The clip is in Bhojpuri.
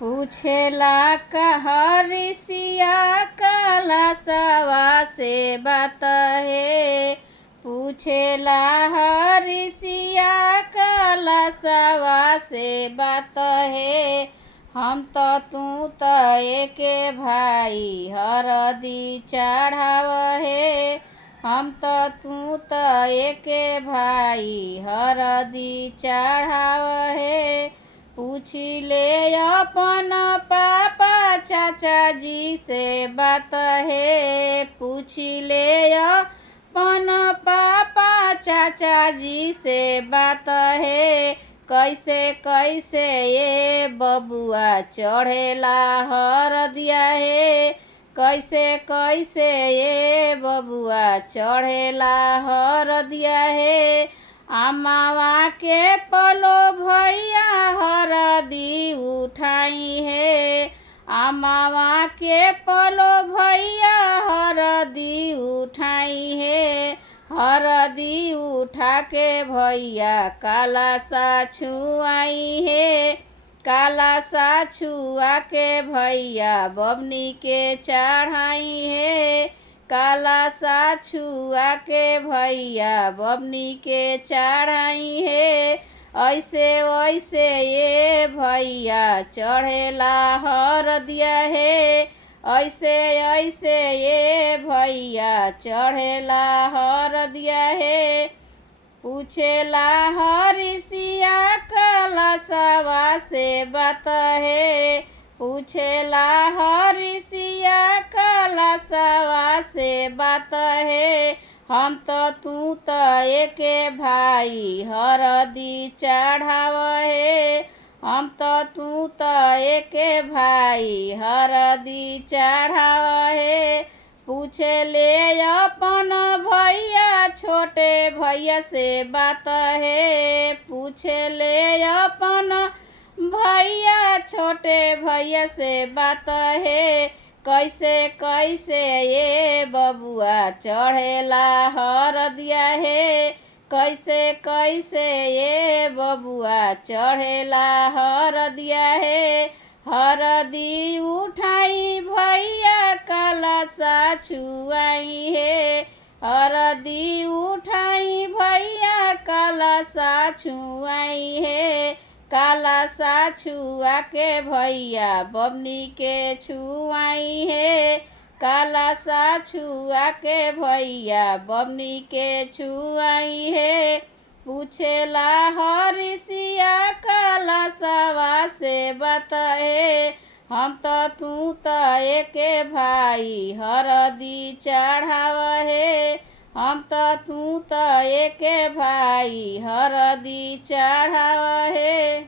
पूछेला कहरिसिया कलशवा से बात है। पूछेला हरिसिया कलशवा से बात है। हम तो तू तो एके भाई हरदी चढ़ाव है। हम तो तू तो एके भाई हरदी चढ़ाव है। पूछी ले अपन पापा चाचा जी से बात है। पूछी ले अपन पापा चाचा जी से बात है। कैसे कैसे ये बबुआ चढ़ेला हरदिया है। कैसे कैसे ये बबुआ चढ़ेला हरदिया है। अमावा के पलो भैया हरदी उठाई है। अमावा के पलो भैया हरदी उठाई है। हरदी उठा के भैया काला सा छुआई है। काला सा छुआ के भैया बबनी के चढ़ाई है। काला सा छुआ के भैया बबनी के चढ़ाई है। ऐसे वैसे ये भैया चढ़ेला हरदिया है। ऐसे ऐसे ये भैया चढ़ेला हरदिया है। पूछेला हरिसिया कलशवा से बात है। पूछेला हरिसिया कलशवा से बात है। हम तो तू तो एके भाई हरदी चढ़ाव है। हम तो तू तो एके भाई हरदी चढ़ाव है। पूछे ले अपन भैया छोटे भैया से बात है। पूछे ले अपन भैया छोटे भैया से बात है। कैसे कैसे ये बबुआ चढ़ेला हरदिया है। कैसे कैसे ये बबुआ चढ़ेला हरदिया है। हरदी उठाई भैया कलशा छुआई है। हरदी उठाई भैया कलशा छुआई है। कलशा छुआ के भैया बबनी के छुआई है। कलशा छुआ के भैया बबनी के छुआई है। पूछेला हरिसिया कलशवा से बात है। हम तो तू तो एके भाई हरदी चढ़ाव है। हम तो तू तो एके भाई हरदी चढ़ाव है।